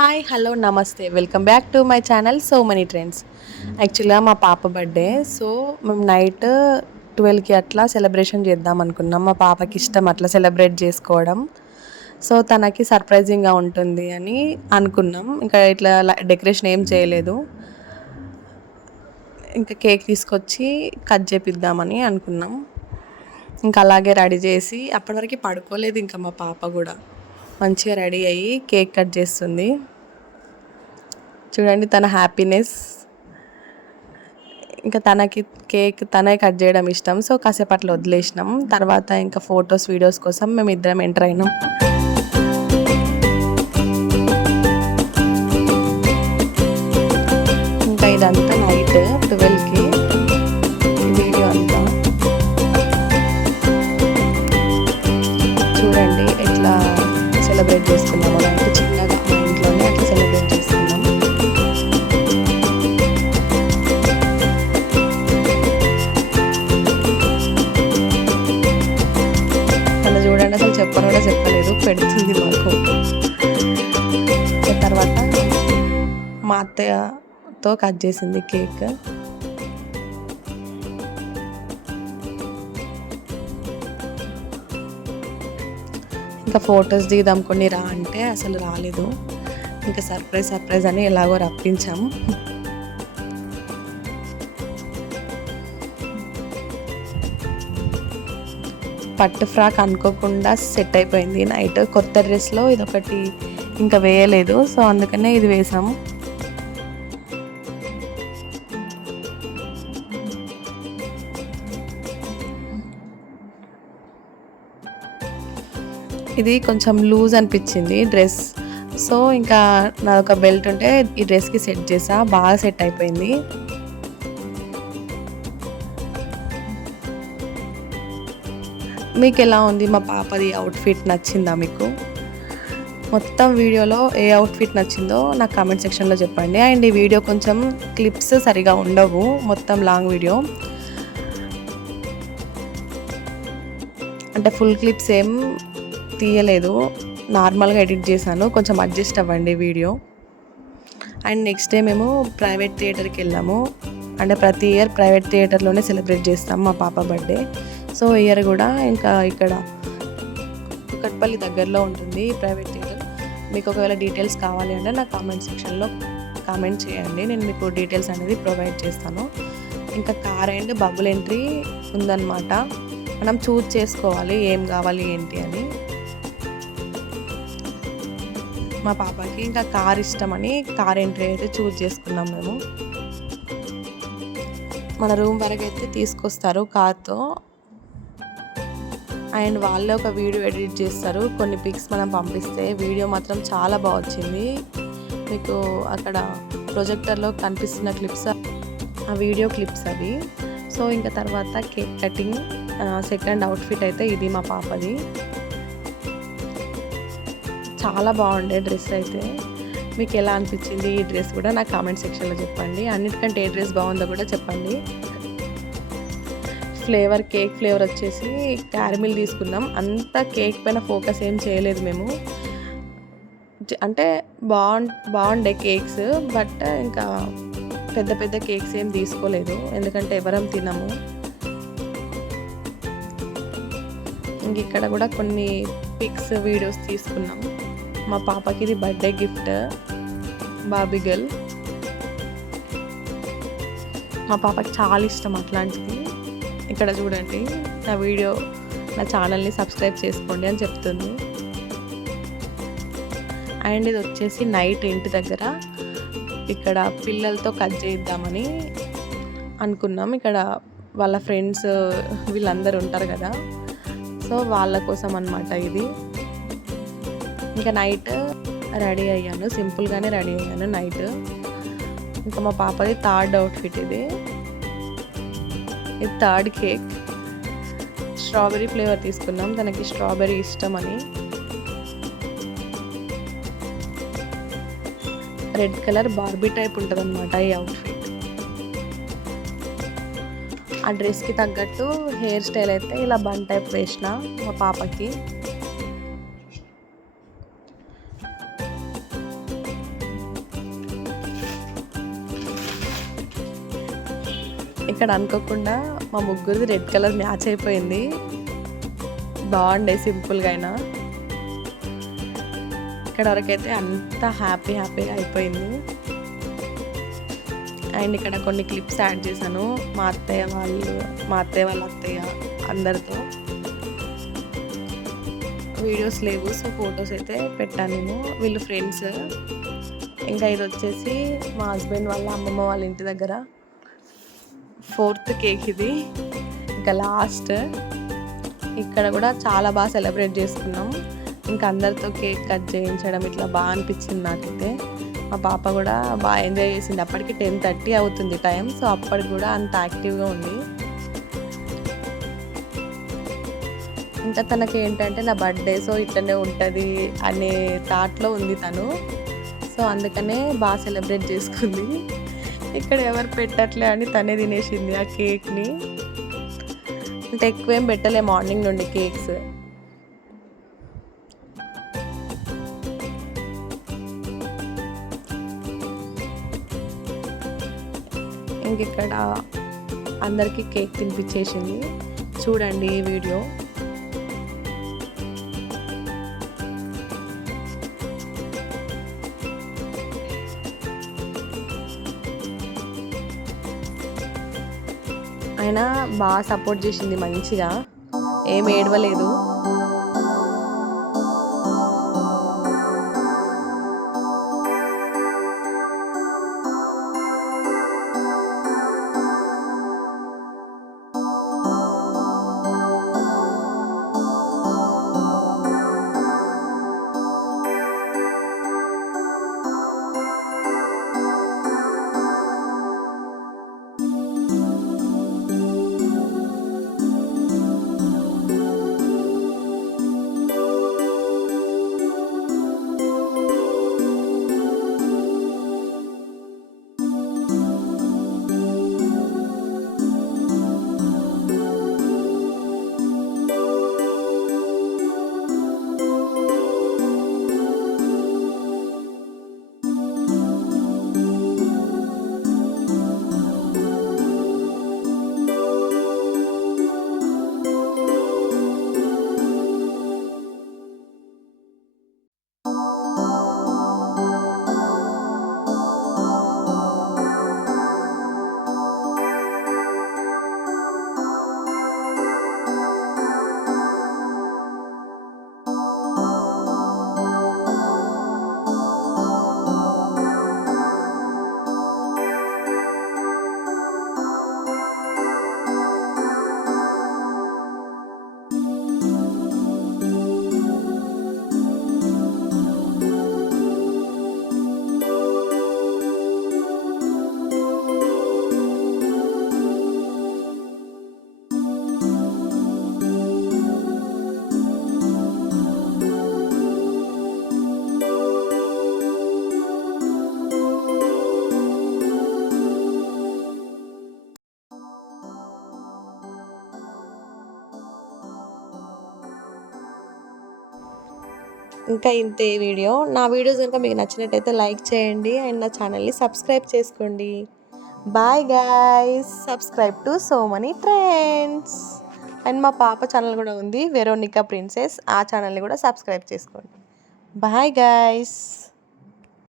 Hi hello నమస్తే welcome back to my channel so money trends. యాక్చువల్గా మా పాప బర్త్డే, సో మేము నైట్ 12కి అట్లా సెలబ్రేషన్ చేద్దాం అనుకున్నాం. మా పాపకి ఇష్టం అట్లా సెలబ్రేట్ చేసుకోవడం, సో తనకి సర్ప్రైజింగ్గా ఉంటుంది అని అనుకున్నాం. ఇంకా ఇట్లా డెకరేషన్ ఏం చేయలేదు, ఇంకా కేక్ తీసుకొచ్చి కట్ చేపిద్దామని అనుకున్నాం. ఇంకా అలాగే రెడీ చేసి అప్పటి వరకు పడుకోలేదు. ఇంకా మా పాప కూడా మంచిగా రెడీ అయ్యి కేక్ కట్ చేస్తుంది. చూడండి తన హ్యాపీనెస్. ఇంకా తనకి కేక్ తనే కట్ చేయడం ఇష్టం, సో కాసేపట్లో వదిలేసినాం. తర్వాత ఇంకా ఫొటోస్ వీడియోస్ కోసం మేము ఇద్దరం ఎంటర్ అయినాం. ఇంకా ఇదంతా నైట్ 12కి వీడియో అంతా చూడండి ఎట్లా సెలబ్రేట్ చేసుకున్నాము. నైట్ చిన్నగా మా ఇంట్లోనే అట్లా సెలబ్రేట్ చేసుకున్నాం. తను చూడండి అసలు చెప్పను కూడా చెప్పలేదు, పెడుతుంది మాకు. తర్వాత మా అత్తయ్యతో కట్ చేసింది కేక్. ఇంకా ఫొటోస్ దిగుదాం కొన్ని రా అంటే అసలు రాలేదు. ఇంకా సర్ప్రైజ్ అని ఎలాగో రప్పించాము. పట్టు ఫ్రాక్ అనుకోకుండా సెట్ అయిపోయింది. నైట్ కొత్త డ్రెస్లో ఇదొకటి ఇంకా వేయలేదు, సో అందుకనే ఇది వేసాము. ఇది కొంచెం లూజ్ అనిపించింది డ్రెస్, సో ఇంకా నాదొక బెల్ట్ ఉంటే ఈ డ్రెస్కి సెట్ చేసా, బాగా సెట్ అయిపోయింది. మీకు ఎలా ఉంది మా పాపది అవుట్ఫిట్? నచ్చిందా మీకు? మొత్తం వీడియోలో ఏ అవుట్ఫిట్ నచ్చిందో నాకు కామెంట్ సెక్షన్లో చెప్పండి. అండ్ ఈ వీడియో కొంచెం క్లిప్స్ సరిగా ఉండవు, మొత్తం లాంగ్ వీడియో అంటే ఫుల్ క్లిప్స్ ఏం తీయలేదు, నార్మల్గా ఎడిట్ చేశాను. కొంచెం అడ్జస్ట్ అవ్వండి వీడియో. అండ్ నెక్స్ట్ డే మేము ప్రైవేట్ థియేటర్కి వెళ్ళాము. అంటే ప్రతి ఇయర్ ప్రైవేట్ థియేటర్లోనే సెలబ్రేట్ చేస్తాం మా పాప బర్త్డే. సో ఇయర్ కూడా ఇంకా ఇక్కడ కుకట్పల్లి దగ్గరలో ఉంటుంది ప్రైవేట్ థియేటర్. మీకు ఒకవేళ డీటెయిల్స్ కావాలి అంటే నా కామెంట్ సెక్షన్లో కామెంట్ చేయండి, నేను మీకు డీటెయిల్స్ అనేది ప్రొవైడ్ చేస్తాను. ఇంకా కార్ అండ్ బబుల్ ఎంట్రీ ఉందన్నమాట. మనం చూజ్ చేసుకోవాలి ఏం కావాలి ఏంటి అని. మా పాపకి ఇంకా కార్ ఇష్టమని కార్ ఎంట్రీ అయితే చూజ్ చేసుకున్నాం మేము. మన రూమ్ వరకు అయితే తీసుకొస్తారు కార్తో, అండ్ వాళ్ళే ఒక వీడియో ఎడిట్ చేస్తారు. కొన్ని పిక్స్ మనం పంపిస్తే వీడియో మాత్రం చాలా బాగా వచ్చింది. మీకు అక్కడ ప్రొజెక్టర్లో కనిపిస్తున్న క్లిప్స్ ఆ వీడియో క్లిప్స్ అవి. సో ఇంకా తర్వాత కేక్ కటింగ్. సెకండ్ అవుట్ఫిట్ అయితే ఇది మా పాపది. చాలా బాగుండే డ్రెస్ అయితే. మీకు ఎలా అనిపించింది ఈ డ్రెస్ కూడా నాకు కామెంట్ సెక్షన్లో చెప్పండి. అన్నిటికంటే ఏ డ్రెస్ బాగుందో కూడా చెప్పండి. ఫ్లేవర్ కేక్ ఫ్లేవర్ వచ్చేసి క్యారమిల్ తీసుకున్నాం. అంత కేక్ పైన ఫోకస్ ఏం చేయలేదు మేము, అంటే బాగుండే కేక్స్, బట్ ఇంకా పెద్ద పెద్ద కేక్స్ ఏం తీసుకోలేదు, ఎందుకంటే ఎవరం తినము. ఇంక ఇక్కడ కూడా కొన్ని పిక్స్ వీడియోస్ తీసుకున్నాం. మా పాపకి ఇది బర్త్డే గిఫ్ట్, బార్బీ గర్ల్. మా పాపకి చాలా ఇష్టం అట్లాంటిది. ఇక్కడ చూడండి నా వీడియో, నా ఛానల్ని సబ్స్క్రైబ్ చేసుకోండి అని చెప్తుంది. అండ్ ఇది వచ్చేసి నైట్ ఇంటి దగ్గర ఇక్కడ పిల్లలతో కట్ చేద్దామని అనుకున్నాం. ఇక్కడ వాళ్ళ ఫ్రెండ్స్ వీళ్ళందరూ ఉంటారు కదా, సో వాళ్ళ కోసం అన్నమాట ఇది. ఇంకా నైట్ రెడీ అయ్యాను, సింపుల్గానే రెడీ అయ్యాను నైట్. ఇంకా మా పాపది థర్డ్ అవుట్ఫిట్ ఇది థర్డ్ కేక్. స్ట్రాబెర్రీ ఫ్లేవర్ తీసుకున్నాం, తనకి స్ట్రాబెర్రీ ఇష్టం అని. రెడ్ కలర్ బార్బీ టైప్ ఉంటుంది అనమాట ఈ అవుట్ఫిట్. ఆ డ్రెస్కి తగ్గట్టు హెయిర్ స్టైల్ అయితే ఇలా బన్ టైప్ వేసిన మా పాపకి. ఇక్కడ అనుకోకుండా మా ముగ్గురిది రెడ్ కలర్ మ్యాచ్ అయిపోయింది. బాగుండే సింపుల్గా అయినా. ఇక్కడ వరకైతే అంత హ్యాపీగా అయిపోయింది. అండ్ ఇక్కడ కొన్ని క్లిప్స్ యాడ్ చేశాను మా అత్తయ్య వాళ్ళ అత్తయ్య అందరితో. వీడియోస్ లేవు, సో ఫొటోస్ అయితే పెట్టాను నేను. వీళ్ళు ఫ్రెండ్స్. ఇంకా ఇది వచ్చేసి మా హస్బెండ్ వాళ్ళ అమ్మమ్మ వాళ్ళ ఇంటి దగ్గర 4th కేక్ ఇది. ఇంకా లాస్ట్ ఇక్కడ కూడా చాలా బాగా సెలబ్రేట్ చేసుకున్నాం. ఇంకా అందరితో కేక్ కట్ చేయించడం ఇట్లా బాగా అనిపించింది నాకైతే. మా పాప కూడా బాగా ఎంజాయ్ చేసింది. అప్పటికి 10:30 అవుతుంది టైం. సో అప్పటికి కూడా అంత యాక్టివ్గా ఉంది. ఇంకా తనకి ఏంటంటే నా బర్త్డే, సో ఇట్లనే ఉంటుంది అనే థాట్లో ఉంది తను. సో అందుకనే బాగా సెలబ్రేట్ చేసుకుంది. ఇక్కడ ఎవరు పెట్టట్లే అని తనే తినేసింది ఆ కేక్ని. అంటే ఎక్కువేం పెట్టలే మార్నింగ్ నుండి కేక్స్. ఇంక ఇక్కడ అందరికీ కేక్ తినిపించేసింది. చూడండి ఈ వీడియో. అయినా బాగా సపోర్ట్ చేసింది మంచిగా, ఏం ఏడవలేదు. ఇంకా ఇంతే వీడియో. నా వీడియోస్ కనుక మీకు నచ్చినట్టయితే లైక్ చేయండి అండ్ నా ఛానల్ని సబ్స్క్రైబ్ చేసుకోండి. Bye guys. Subscribe to so money trends. And మా పాప ఛానల్ కూడా ఉంది, వెరోనికా ప్రిన్సెస్. ఆ ఛానల్ని కూడా సబ్స్క్రైబ్ చేసుకోండి. Bye guys.